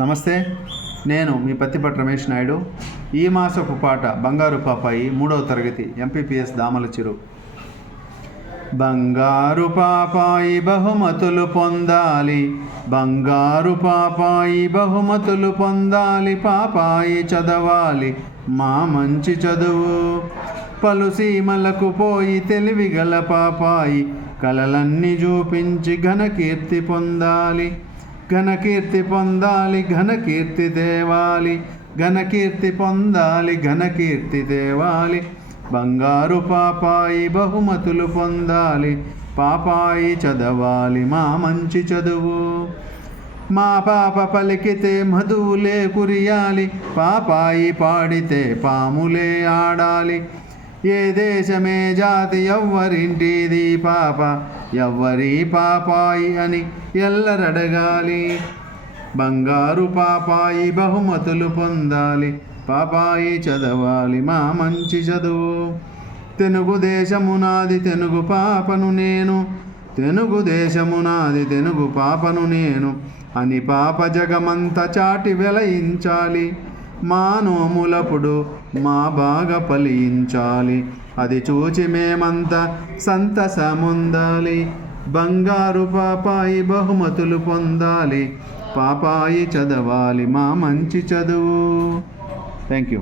నమస్తే నేను మీ పత్తిపట్ రమేష్ నాయుడు. ఈ మాసపు పాట బంగారు పాపాయి మూడవ తరగతి ఎంపీపీఎస్ దామల చిరు. బంగారు పాపాయి బహుమతులు పొందాలి. బంగారు పాపాయి బహుమతులు పొందాలి. పాపాయి చదవాలి. మా మంచి చదువు. పలు సీమలకు పోయి తెలివిగల పాపాయి. కలలన్నీ చూపించి ఘనకీర్తి పొందాలి. ఘనకీర్తి పొందాలి ఘనకీర్తి దేవాలి ఘనకీర్తి పొందాలి ఘనకీర్తి దేవాలి బంగారు పాపాయి బహుమతులు పొందాలి. పాపాయి చదవాలి మా మంచి చదువు. మా పాప పలికితే మధువులే కురియాలి. పాపాయి పాడితే పాములే ఆడాలి. ఏ దేశమే జాతి ఎవ్వరింటిది పాప? ఎవ్వరి పాపాయి అని ఎల్లరడగాలి. బంగారు పాపాయి బహుమతులు పొందాలి. పాపాయి చదవాలి మా మంచి చదువు. తెలుగు దేశమునాది తెలుగు పాపను నేను. తెలుగు దేశమునాది తెలుగు పాపను నేను. అని పాప జగమంత చాటి వెలయించాలి. మా నోములపుడు మా బాగా ఫలించాలి. అది చూచి మేమంతా సంతసముందాలి. బంగారు పాపాయి బహుమతులు పొందాలి. పాపాయి చదవాలి మా మంచి చదువు. Thank you